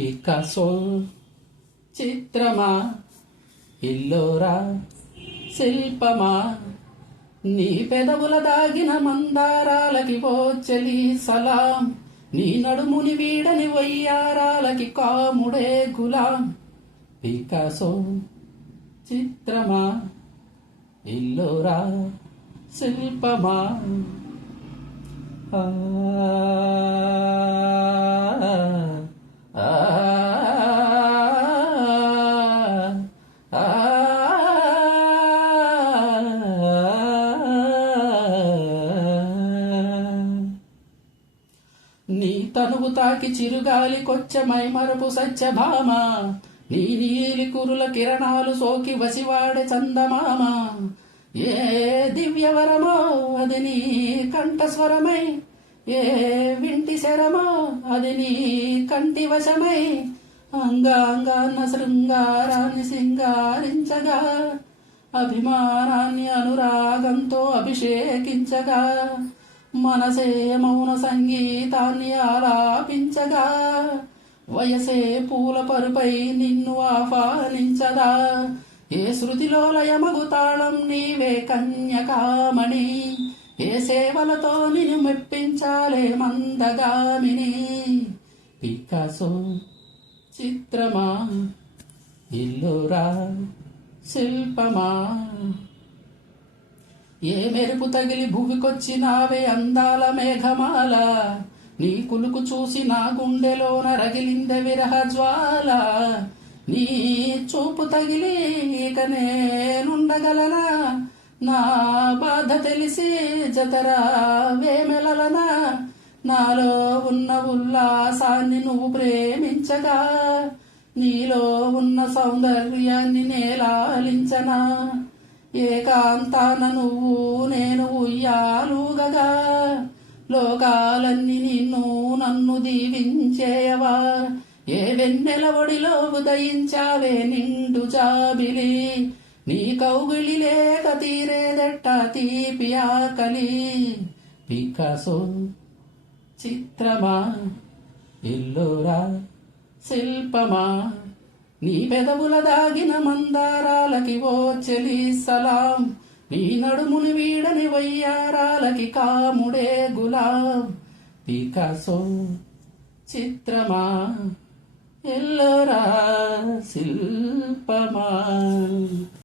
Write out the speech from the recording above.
Picasso చిత్రమా, ఇల్లోరా శిల్పమా, నీ పెదవుల దాగిన మందారాలకి పోచెలి సలాం, నీ నడుముని వీడని వయ్యారాలకి కాముడే గులాం. పికాసో చిత్రమా, ఇల్లోరా శిల్పమా. ఆ నీ తనువు తాకి చిరుగాలి కొచ్చమై మరపు సత్యభామ, నీ నీలి కురుల కిరణాలు సోకి వసివాడే చందమామ. ఏ దివ్యవరమో అది నీ కంఠస్వరమై, ఏ వింటి శరమో అది నీ కంటి వశమై, అంగాంగాన్న శృంగారాన్ని సింగారించగా, అభిమానాన్ని అనురాగంతో అభిషేకించగా, మనసే మౌన సంగీతాన్ని ఆలాపించగా, వయసే పూల పరుపై నిన్ను ఆహ్వానించదా. ఏ శృతిలో లయమగు తాళం నీవే కన్యకామణి, ఏ సేవలతో నిన్ను మెప్పించాలే మందగామిని. పికాసో చిత్రమా, ఇల్లురా శిల్పమా, ఏ మెరుపు తగిలి భూమికొచ్చినావే అందాల మేఘమాల, నీ కులుకు చూసి నా గుండెలోన రగిలింద విరహ జ్వాల. నీ చూపు తగిలి ఇక నేనుండగలనా, నా బాధ తెలిసి జతరా వేమెలనా. నాలో ఉన్న ఉల్లాసాన్ని నువ్వు ప్రేమించగా, నీలో ఉన్న సౌందర్యాన్ని నేలాలించనా. ఏకాంతాన నువ్వు నేను ఉయ్యాలుగగా, లోకాలన్నీ నిన్ను నన్ను దీవించేయవా. ఏ వెన్నెల ఒడిలో ఉదయించావే నిండు జాబిలి, నీ కౌగిలి లేక తీరేదెట్ట తీపి ఆకలి. పికాసో చిత్రమా, ఇల్లురా శిల్పమా, నీ పెదవుల దాగిన మందారాలకి పోచెలి సలాం, నీ నడుముని వీడని వయ్యారాలకి కాముడే గులాం. పికాసో చిత్రమా, ఇల్లురా శిల్పమా.